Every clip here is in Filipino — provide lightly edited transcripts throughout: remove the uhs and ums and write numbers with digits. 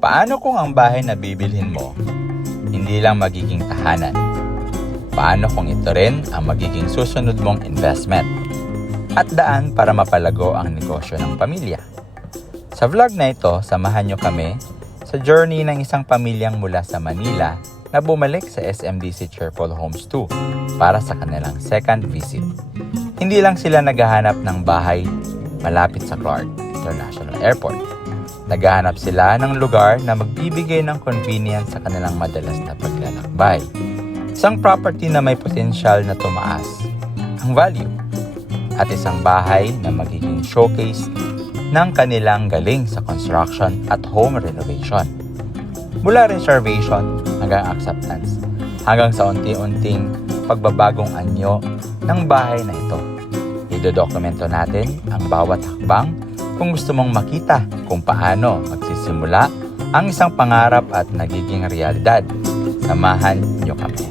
Paano kung ang bahay na bibilhin mo, hindi lang magiging tahanan? Paano kung ito rin ang magiging susunod mong investment? At daan para mapalago ang negosyo ng pamilya? Sa vlog na ito, samahan nyo kami sa journey ng isang pamilyang mula sa Manila na bumalik sa SMDC Cheerful Homes 2 para sa kanilang second visit. Hindi lang sila naghahanap ng bahay malapit sa Clark International Airport. Naghahanap sila ng lugar na magbibigay ng convenience sa kanilang madalas na paglalakbay. Isang property na may potensyal na tumaas ang value at isang bahay na magiging showcase ng kanilang galing sa construction at home renovation. Mula reservation hanggang acceptance, hanggang sa unti-unting pagbabagong anyo ng bahay na ito. Idodokumento natin ang bawat hakbang kung gusto mong makita kung paano magsisimula ang isang pangarap at nagiging realidad. Samahan niyo kami.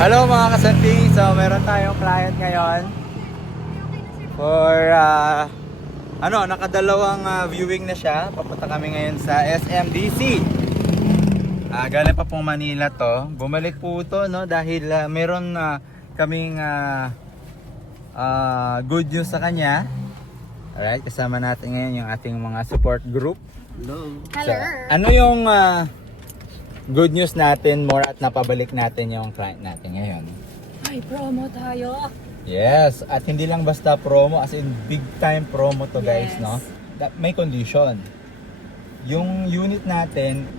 Hello mga kasanting! So meron tayong client ngayon for nakadalawang viewing na siya. Papunta kami ngayon sa SMDC. Galing pa pong Manila to. Bumalik po ito dahil meron kaming good news sa kanya. Alright, kasama natin ngayon yung ating mga support group. Hello. So, ano yung good news natin more at napabalik natin yung client natin ngayon? Ay, promo tayo. Yes, at hindi lang basta promo, as in big time promo to guys, Yes. no? May condition. Yung unit natin,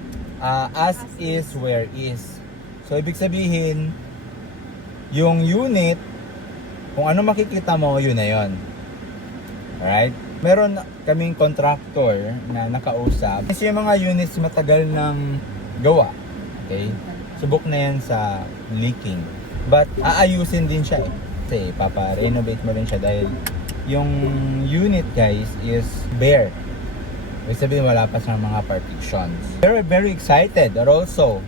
as is where is. So ibig sabihin, yung unit, kung ano makikita mo, yun na yun. Alright? Meron kaming contractor na nakausap. Kasi yung mga units matagal ng gawa. Okay? Subok na yan sa leaking. But aayusin din siya eh. Kasi papa-renovate mo rin siya dahil yung unit guys is bare. Ibig sabihin wala pa siyang mga partitions. Very very excited and also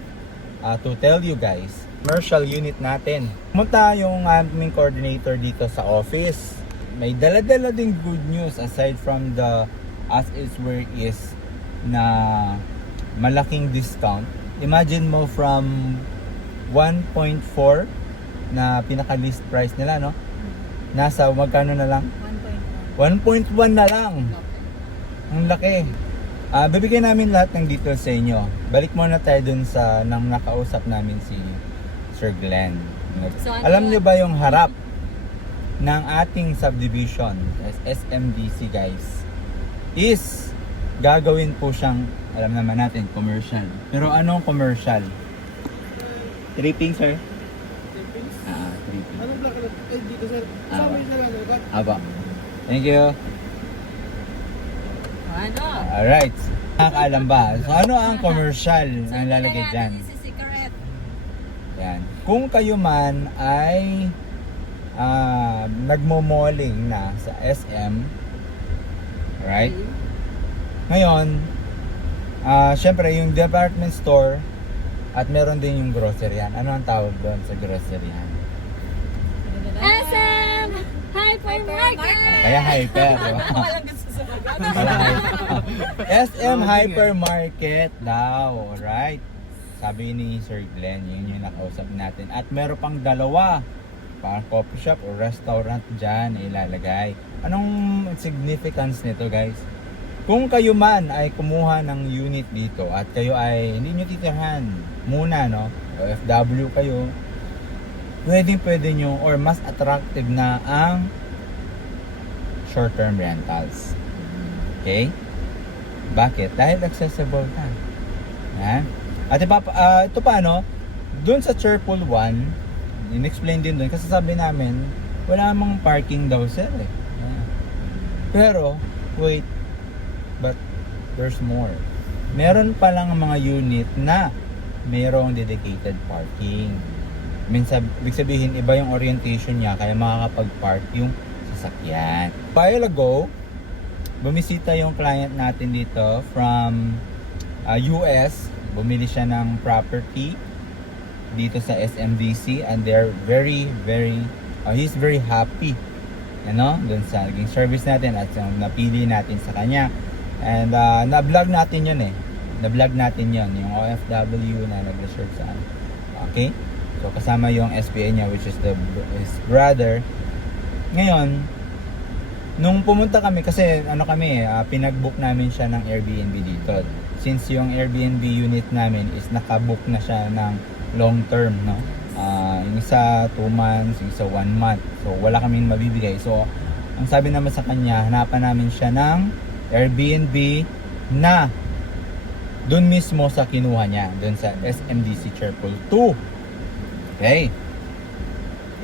to tell you guys, commercial unit natin. Pumunta yung aming coordinator dito sa office. May dala-dala ding good news aside from the as is where is na malaking discount. Imagine mo from 1.4 na pinaka-list price nila, no? Nasa magkano na lang? 1.1 na lang. Ang laki. Bibigyan namin lahat ng details sa inyo. Balik muna tayo dun sa nang nakausap namin si Sir Glenn. So, Alam niyo ba yung harap ng ating subdivision, SMDC guys, is gagawin po siyang, alam naman natin, commercial. Pero anong commercial? Tripping, sir? Tripping. Anong black ay dito sir? Kasama yun na lang agad. Aba. Thank you. Ano? Alright. Nakakaalam ba? So ano ang commercial ang lalagay dyan? Secret. Yan. Kung kayo man ay nagmo-malling na sa SM, right? Ngayon, syempre yung department store at meron din yung groceryan. Ano ang tawag doon sa groceryan? SM Hypermarket. Kaya hyper. Walang gusto sa SM Hypermarket daw. Alright. Sabi ni Sir Glenn, yun yung nakausap natin. At meron pang dalawa. Parang coffee shop o restaurant dyan na ilalagay. Anong significance nito guys? Kung kayo man ay kumuha ng unit dito at kayo ay hindi nyo titirhan muna, no? OFW kayo, pwede nyo or mas attractive na ang short-term rentals. Okay? Bakit? Dahil accessible ka. Yan. At ito pa, no? Doon sa Cheerful 1, in-explain din doon kasi sabi namin, wala namang parking daw sir eh. Yan. Pero, wait, but there's more. Meron pa lang mga unit na mayroong dedicated parking. Minsan, ibig sabihin, iba yung orientation niya kaya makakapag-park yung sasakyan. A while ago, bumisita yung client natin dito from US. Bumili siya ng property dito sa SMDC, and they're he's very happy, dun sa naging service natin at sa napili natin sa kanya. And na-vlog natin yun yung OFW na nag-reserve sa ano. Okay? So kasama yung SPA niya, which is his brother. Ngayon, nung pumunta kami, kasi pinag-book namin siya ng Airbnb dito. Since yung Airbnb unit namin is naka-book na siya ng long term, no? Yung isa 2 months, yung isa 1 month. So wala kaming mabibigay. So ang sabi naman sa kanya, hanapan namin siya ng Airbnb na doon mismo sa kinuha niya, doon sa SMDC Cherpul 2. Okay.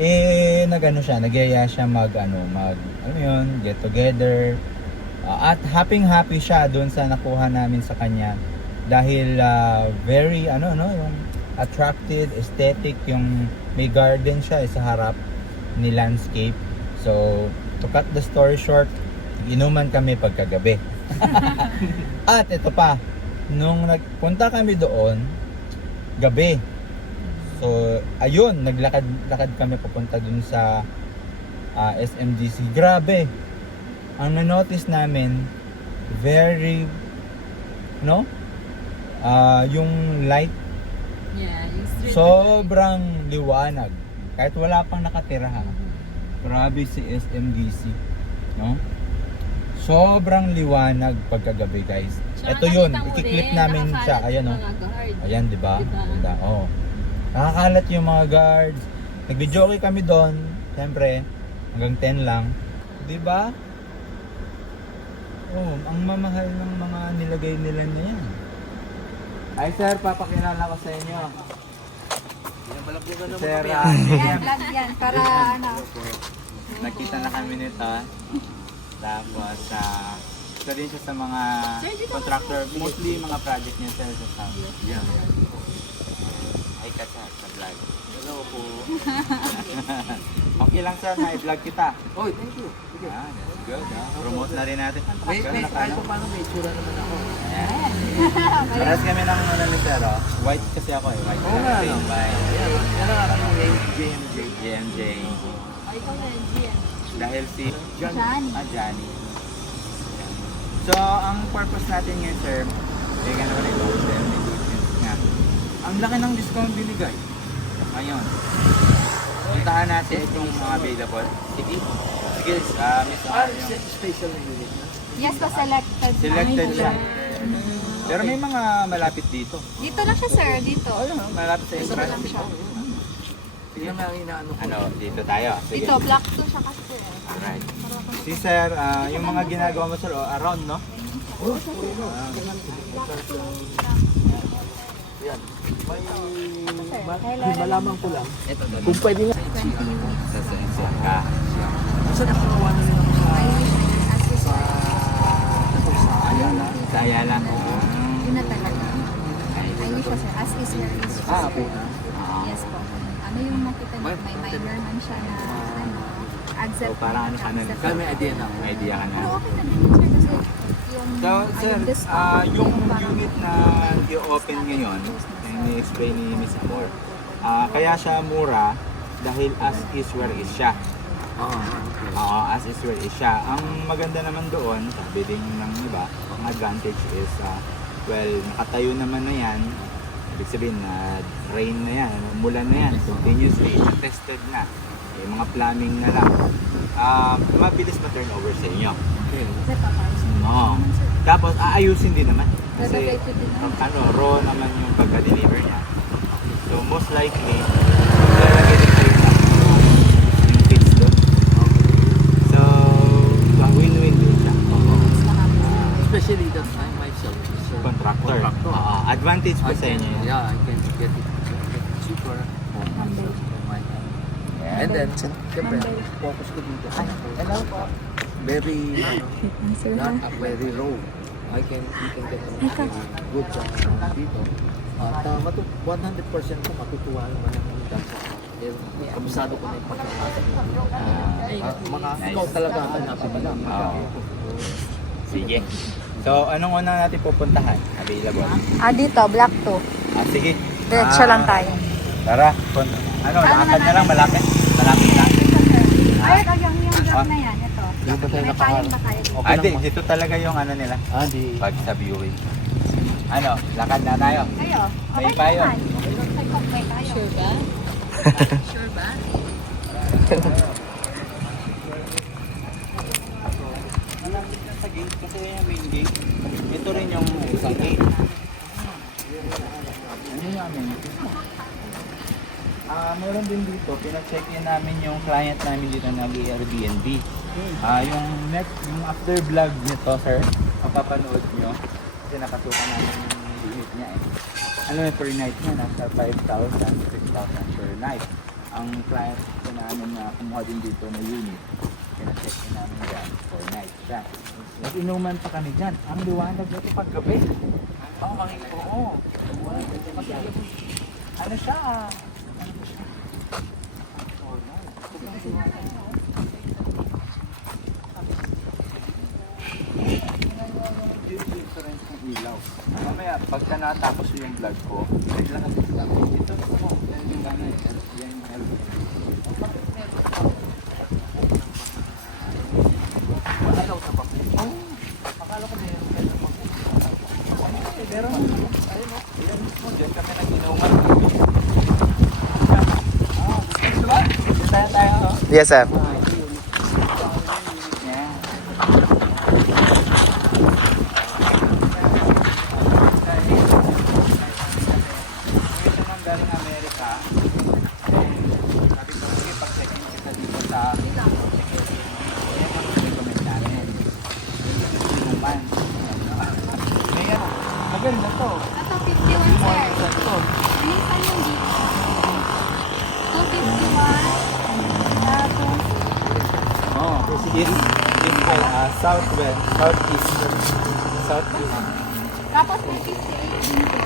Nagyaya siya get together. At happy siya doon sa nakuha namin sa kanya dahil very yung attractive, aesthetic, yung may garden siya sa harap ni landscape. So to cut the story short, inuman kami pagkagabi. At ito pa, nung nagpunta kami doon gabi, so ayun, naglakad kami papunta dun sa SMDC. Grabe, ang na-notice namin, very yung light Yeah, yung street. sobrang liwanag kahit wala pang nakatira, ha. Grabe si SMDC, no? Sobrang liwanag pagkagabi, guys. Ito yun, ikiklip namin siya. Ayan, no? Ayan, di ba? Ganda. Oh. Nakakalat yung mga guards. Nag-jockey kami doon. Siyempre, hanggang 10 lang. Di ba? Oh, ang mamahal ng mga nilagay nila niyan. Ay, sir, papakilala ko sa inyo. Sir, Yan, vlog yan. Para nakita na kami nito. Tapos, isa din siya sa mga contractor, mostly mga project niya sir sa Saudi. Yeah. Ay ka sa vlog. Hello po. Okay lang sir, na-vlog kita. Oy, thank you. Sige. That's good. Promote na rin natin. Kahit pa paano may itsura naman ako. Ayan. Paras kami ng ni sir, oh. White kasi ako eh. White Oo nga, no? Yan ang aking JMJ. JMJ. Ay, ikaw na yung GM. Dahil si Johnny. Johnny. So, ang purpose natin ngayon, sir, naman ito, sir, nga. Ang laki ng discount binigay. Ngayon, puntahan natin itong mga available. Sige, Miss, yung Special na unit na. Yes po, selected. selected siya. Pero may mga malapit dito. Dito lang siya, sir. Dito. Malapit sa Dito lang entrance. siya. Yan ang inaano ko. Dito tayo. Sige. Dito, black 2 siya kasi. Alright. Si sir, yung mga ginagawa mo sir, around, no? Yan. May malaman ko lang. Kung pwede nga. Sa sensor ka. Kasi nakakuha na rin ako sa Ayala. Sa Ayala. Yun na talaga. Ayun siya, sir. As is, where is. Po na. Yes po. Ano yung makita niyo? May minor man siya na accept. So, parang ano ka nun? accept. Kaya may idea na ako. May idea ka na. Pero okay na din, sir. Kasi yung... So, sir, ayun, discount, yung parang- unit na i-open ngayon, yung ni-explain ni Miss Amor, kaya siya mura dahil as is where is siya. Oo, as is where is siya. Ang maganda naman doon, sabi din ng iba, ang advantage is, nakatayo naman na yan. Ibig sabihin na rain na yan, umulan na yan, continuously, tested na. Yung mga plumbing na lang. Mabilis ma-turnover sa inyo. Sir, papaayos mo. Oo. Tapos aayusin din naman. Kasi Renovate ko din naman. raw naman yung pagka-deliver niya. So most likely, lalagay din kayo ng yung fix doon. So, win-win din siya. Especially that I'm myself. is a Contractor. Advantage pa sa inyo yun. Yeah, I can get it cheaper. And then, siyempre, focus ko dito. Hello po. Very, not very raw. We can get a very good job dito. At 100% ko matutuwa naman ang mga dahil sa kabisado ko na yung pagkakasal. Ikaw talaga hanapin mo lang. Sige. So, anong una natin pupuntahan? Available. Dito, black 2. Sige. Diretso lang tayo. Tara, ano, lakad na lang, malapit. Malapit lang. Ay, yung job na yan, ito. Hindi ba tayo May naka... payong ba tayo? Okay Di, lang. dito talaga yung ano nila. Di. Pag sa viewing. Ano, lakad na tayo. Kayo? May Okay payo. naman. May payo. Sure ba? Sure ba? Malapit na sa gate kasi yung main gate. Ito rin yung isang gate. Ano yung amenities mo? Meron din dito, pina-check in namin yung client namin dito na Airbnb. Yung after vlog nito, sir, mapapanood nyo. Kasi nakasuka namin yung unit niya eh. Ano yung per night niya? Nasa 5,000, 6,000 per night. Ang client ko namin na kumuha din dito na unit, pina-check in namin dyan for night siya. Nag-inuman pa kami dyan. Ang liwanag nito pag gabi. Oo. Kasi ano siya? Difference ng ilaw. Mamaya, pagka natapos yung vlog ko, biglang ito mo. Yan yung ano, yan yung help. Malaw sa papel. Oo. Akala ko na yan. Meron mo. Ayun o. Ayan mismo. Diyan kami nag-inuman. Gusto ba? Tayo. Yes, sir. Galing Amerika. Sabi ko, sige, pag-check-in kita dito sa security. Yan ang recommend namin. Inuman. May ano, maganda to. Ito, 51, sir. Ito. Minsan yung dito. 251. Tapos, Oh, southwest, southeast. tapos may 58 dito.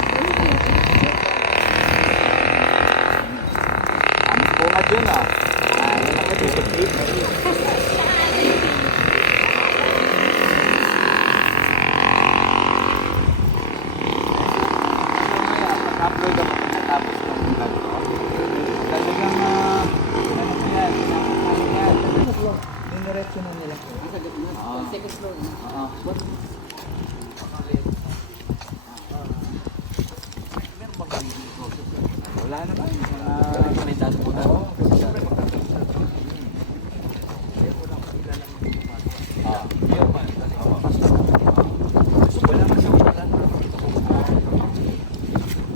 Ang bunga dyan ah. Yung mga dito. Pag-upload ako pagkatapos ng vlog ko. Talagang, ano ko yan, pinakain yan. Diniretso na nila. Second floor. Oo. Wala naman. Panitas mo na.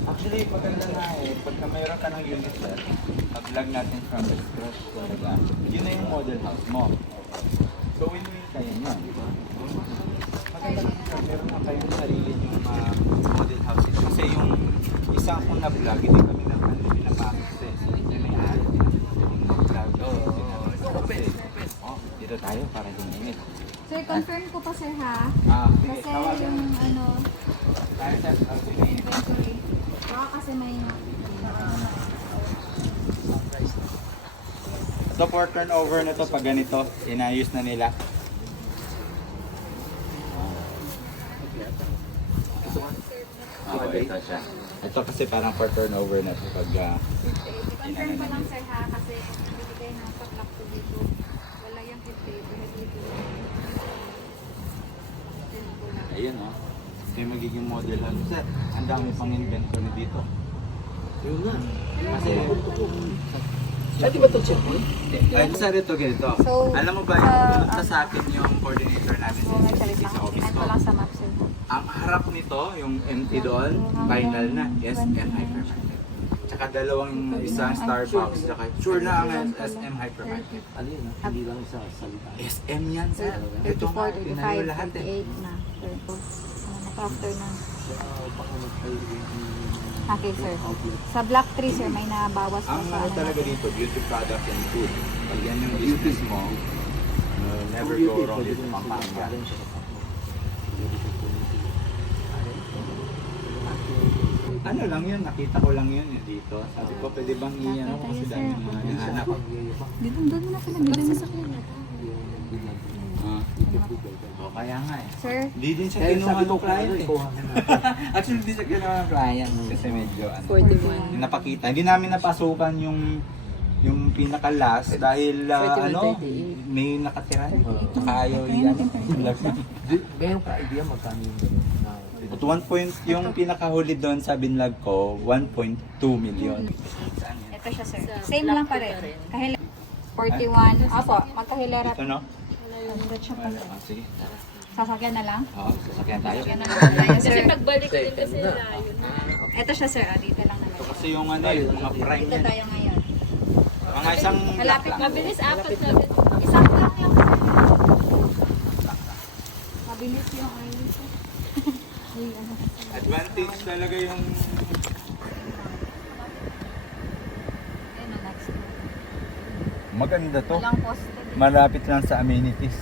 Actually, maganda na eh. Pagka mayroon ka ng unit sir, pag-vlog natin from the scratch talaga, yun na yung model house mo. So, win-win kayo niya, di ba? Maganda lang sir, meron na kayong sarili yung model houses. Kasi yung isang kong na-vlog, hindi kami pinapa-access. Hindi may ad. Dito tayo para hindi. Sir, confirm ko pa, sir, ha? Sige, Kasi tawagan. yung, ano, Tayo sir, sige. inventory. Baka kasi may, So for turnover na to pag ganito, inayos na nila. Okay, ito siya. Ito kasi parang for turnover na to pag confirm ko lang, sir, ha? Kasi nabibigay na sa clock ko dito. Wala yung 58. Dito. ayun oh. Ito yung magiging model house. Sir, ang dami pang inventory dito. Yun nga. Kasi Ay, di ba ito checkpoint? ay, sir, ito ganito. So, Alam mo ba yung pumunta sa akin yung coordinator namin So, nagsalit sa lang. office Tingnan ko. ko lang sa map, sir. Ang harap nito, yung empty doon, final na, SM Hypermarket. Tsaka dalawang isang Starbucks, tsaka sure na ang SM Hypermarket. Ano yun? Hindi lang sa salita. SM yan, sir. Ito nga, 34, tinayo 35, lahat eh. 38 na. Sir, so, naka-after na. Baka mag-tayo Okay, sir. Sa Block 3, sir, may nabawas pa Ang sa ano ano talaga natin. dito, beauty products and food. Pag yan yung business mo, never go wrong dito sa Pampanga. Ano lang yun, nakita ko lang yun dito. Sabi ko, pwede bang iyan ako kasi dami mga hinahanap. Dito, doon na sila. Dito na sa Ah, O, kaya nga eh. Sir, Hindi din siya Kaya kinuha sabi ko ng client eh. kuha mo na. Actually, hindi siya kinuha ng client kasi medyo ano. 41. Yung napakita. Hindi namin napasukan yung pinaka-last dahil 41, ano, 38. may nakatira. Saka ayaw yan. Meron ka idea magkano yung gano'n? At 1 point, yung pinakahuli doon sa binlog ko, 1.2 million. ito siya sir. Sa Same black lang pa pa rin. rin. 41. Opo, magkahilera. Ito no? Diretso pa rin. Sige. Sasakyan na lang? Oo, sasakyan tayo. Sasakyan na lang tayo, Kasi sir. pagbalik ko din kasi layo na. Ito siya sir, dito lang naman. Ito kasi yung ano, yung mga prime Dito yan. tayo ngayon. Mga isang block Malapit, lang. Mabilis, apat na rin. Isang lang yung mabilis yung ayos. Ay, ano kasi. Advantage talaga yung Ayun, next. maganda to. Walang posted. Malapit lang sa amenities.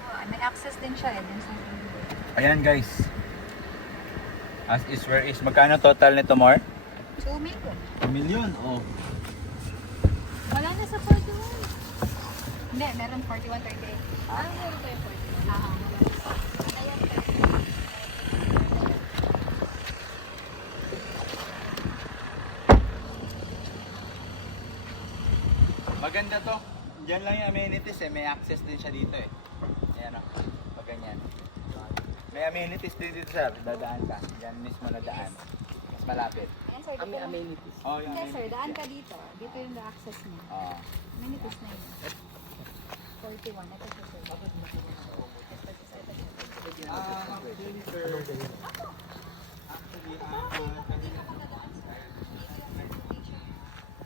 Oh, may access din siya eh. Dun sa Ayan guys. As is where is. Magkano total nito more? 2 million. 2 million. Oh. Wala na sa 41. Hindi, meron 41, 38. Ah, meron tayo 41. Ah, Maganda to. Diyan lang yung amenities eh. May access din siya dito eh. Ayan o. Pag ganyan. May amenities din dito sir. Dadaan ka. Diyan mismo na daan. Mas malapit. Ayan sir, dito lang. Amenities. Oh, yung Hindi sir, amenities daan yan. ka dito. Dito yung access niya. Oh. Amenities na yun. 41, ito siya sir. Actually sir. Actually,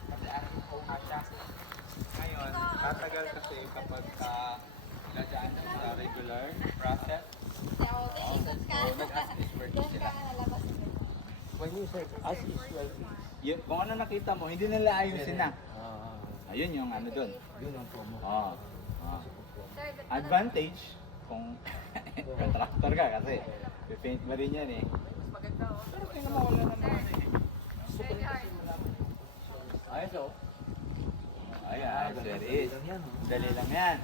kasi araw ko siya. Ngayon, tatagal kasi kapag nadaan na sa regular process. So, nag-assist work sila. When you say as is well, Yun, kung ano nakita mo, hindi nila ayusin na. Ayun yung ano dun. yun ang promo. Oh. Advantage, kung contractor ka kasi pipaint mo rin yan eh. Pero kaya naman wala naman eh. Ayos oh. Ayan, there is. Dali lang yan.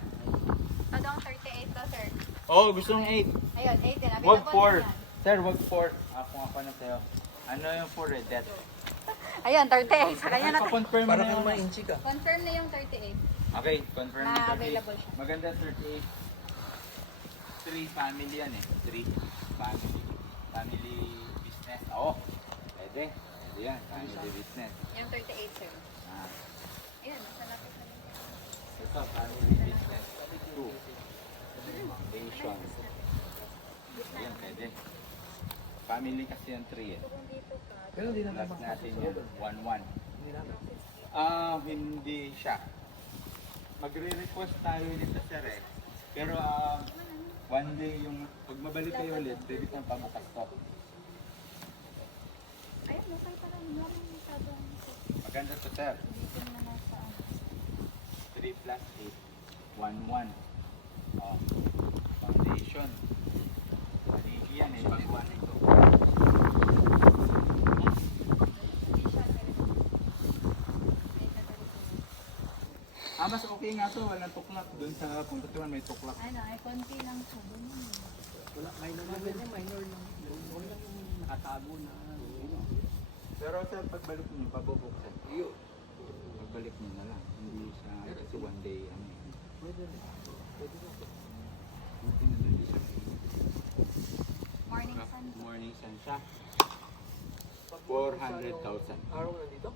Ano ang 38 to sir? Oh, gusto ng 8. Ayun, 8 din. Wag Available 4. na yan. Sir, wag 4. Ako nga pa na sa'yo. Ano yung 4 eh? Death. Ayun, 38. Sa kanya na tayo. Pa-confirm mo Para na kang yung... ma-inchi ka. Confirm na yung 38. Okay, confirm Na yung 38. available siya. Maganda 38. 3 family yan eh. 3 family. Family business. Oo. Pwede. Pwede yan. Family business. Yung 38 sir. Ah. Ayun, nasa lapit na rin. Ito, family business. 2. Foundation. Ayan, pwede. Family kasi yung 3 eh. Pero hindi na Last natin yan. 1-1. Hindi na. Hindi siya. Magre-request tayo nito sir eh. Pero one day yung pag mabalik kayo ulit, pwede kong pabukas to. Ayun, nasa pa lang. Wala nang masyadong Maganda to sir. dito na nasa. 3 plus 8. 1-1. Oh. Foundation. Maligi yan eh. Pag 1 ito. Mas okay nga to. Walang tuklap. Doon sa Puntutuan may tuklap. Ano, ay konti lang siya. Ganun. Wala, minor lang. Minor lang. Wala lang yung nakatago na. Pero sir, pagbalik niyo, pabubuksan. Iyo. Pagbalik niyo na lang. Hindi siya kasi one day. Ano, Pwede na. Pwede na. buti na hindi siya. Morning sun. Morning sun siya. 400,000. Araw na dito?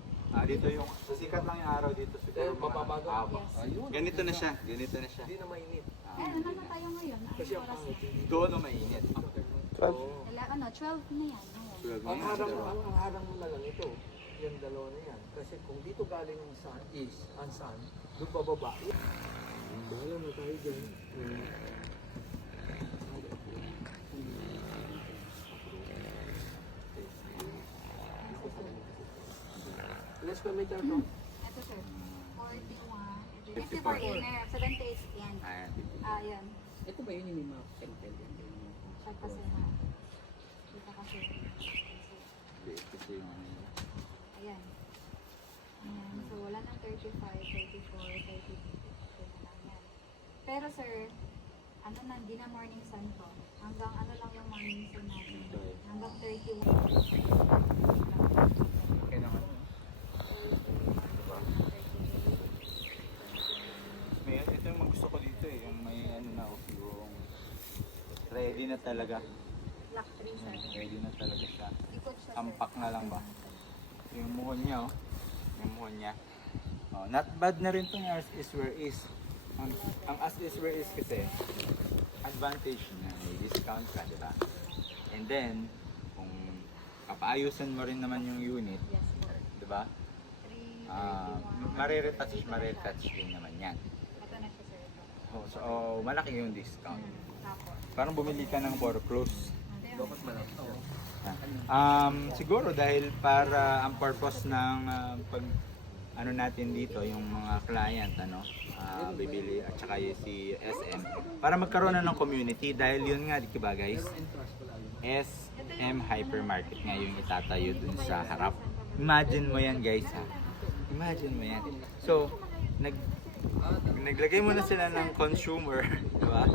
Dito yung, sikat lang yung araw dito siguro. Eh, papabagal. Yes. Ayun. Ganito na siya. Ganito na siya. Hindi na mainit. Eh, ano na tayo ngayon? Ay, Kasi ang oras pangit. na. Doon o mainit. Oo. Wala, ano, 12 na yan. Ngayon. 12 Ang ngayon, harang, dalawa. ang harang mo na lang ito. Yung dalawa na yan. Kasi kung dito galing ang sun, east, ang sun, doon bababa. Bahala na tayo dyan. Let's go meter to. Ito sir, 41. 54 inner, 78 yan. Ayan. Yan. Ito ba yun yung may mga temple? Check kasi ha. Kita kasi. Kasi yung ano yun. Ayan. Ayan. So, wala nang 35, 34, 32. Ito na lang yan. Pero sir, ano na, hindi na morning sun to. Hanggang ano lang yung morning sun natin. Hanggang 31. Okay naman. May, ito yung gusto ko dito eh, yung may ano na, yung ready na talaga. Black 3 sir. Ready na talaga siya. Ikot siya sir. Ampak na lang ba? Yung muhon niya oh. Yung muhon niya. Oh, not bad na rin itong as is where is. Ang as is where is kasi advantage na may discount ka, di ba? And then, kung papaayusan mo rin naman yung unit, Yes sir. di ba? 331. Mariretouch din naman yan. Ito na siya sir. Ito. Oh, so, malaki yung discount. Tapos. Parang bumili ka ng for close. Bakit malap? Siguro dahil para ang purpose ng pag ano natin dito yung mga client bibili at saka yung si SM para magkaroon na ng community dahil yun nga di ba guys, SM Hypermarket nga yung itatayo dun sa harap. Imagine mo yan guys ha. Imagine mo yan. So naglagay muna sila ng consumer, di ba?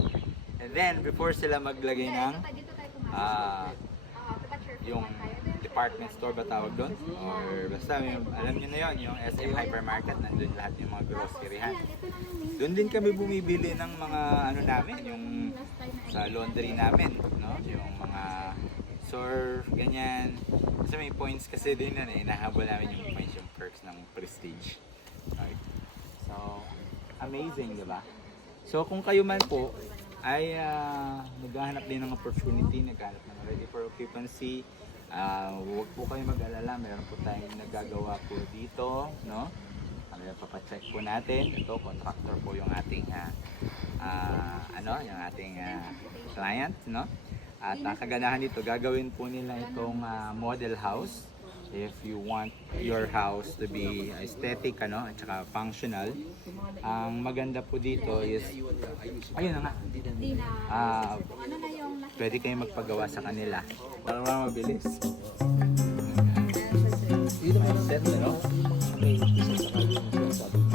And then before sila maglagay ng Dito tayo pumasok. yung department store ba tawag doon? Or basta alam niyo na yon, yung SM Hypermarket, nandun lahat yung mga groceryhan. Doon din kami bumibili ng mga ano namin, yung sa laundry namin, no? Yung mga surf, ganyan. Kasi may points kasi din na hinahabol namin yung points, yung perks ng Prestige. Okay. So, amazing, di ba? So, kung kayo man po ay naghahanap din ng opportunity, naghahanap ng ready for occupancy, huwag po kayo mag-alala, meron po tayong nagagawa po dito, no? Papacheck po natin. Ito, contractor po yung ating yung ating client, no? At ang kagandahan dito, gagawin po nila itong model house. If you want your house to be aesthetic, at saka functional, ang maganda po dito is, ayun na nga, Hindi na. Ano na yung pwede kayong magpagawa sa kanila. Para mabilis. Dito mo Set, no? may isa sa kayo yung sinasabi mo.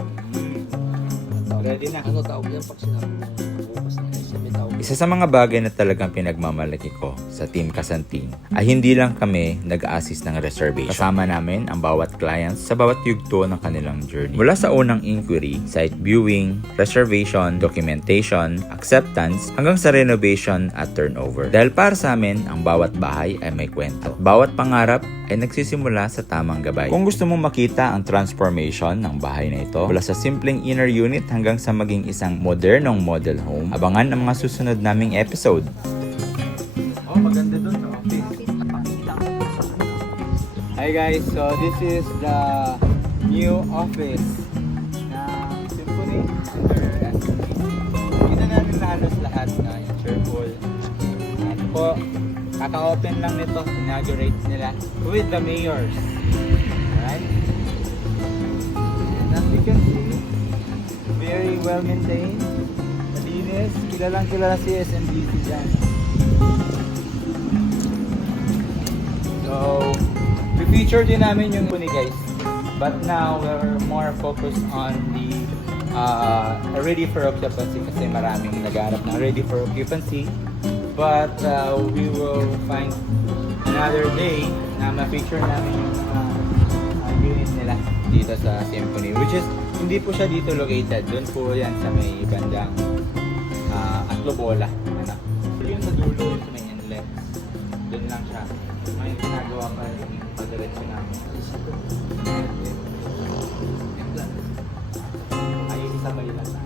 Ready na. Ano tawag yan pag sinabi mo? Bukas na SM, may tawag. Isa sa mga bagay na talagang pinagmamalaki ko sa Team Kasanting ay hindi lang kami nag-assist ng reservation. Kasama namin ang bawat clients sa bawat yugto ng kanilang journey. Mula sa unang inquiry, site viewing, reservation, documentation, acceptance, hanggang sa renovation at turnover. Dahil para sa amin, ang bawat bahay ay may kwento. At bawat pangarap ay nagsisimula sa tamang gabay. Kung gusto mong makita ang transformation ng bahay na ito, mula sa simpleng inner unit hanggang sa maging isang modernong model home, abangan ang mga susunod naming episode. Oh, maganda dun sa office. Hi guys, so this is the new office ng Symphony under SME. Kita natin na halos lahat na yung cheerful. Ito po, kaka-open lang nito, inaugurate nila with the mayors. Alright? And as you can see, very well maintained. Malinis, kilalang kilala si SMDC dyan. So, we-feature din namin yung Puni guys. But now, we're more focused on the ready for occupancy kasi maraming naghahanap ng ready for occupancy. But we will find another day na ma-feature namin yung unit nila dito sa Symphony. Which is, hindi po siya dito located. Doon po yan sa may bandang Atlobola. Ano? So yun sa dulo, yun sa may inlet. Doon lang siya. May ginagawa pa yung padiretso namin. Ayun, isa ba ilan na?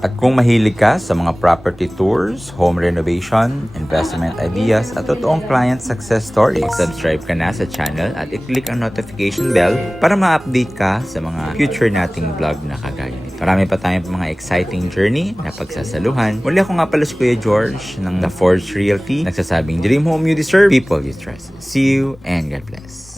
At kung mahilig ka sa mga property tours, home renovation, investment ideas, at totoong client success stories, subscribe ka na sa channel at i-click ang notification bell para ma-update ka sa mga future nating vlog na kagaya nito. Marami pa tayong mga exciting journey na pagsasaluhan. Muli ako nga pala si Kuya George ng The Forge Realty, nagsasabing dream home you deserve, people you trust. See you and God bless.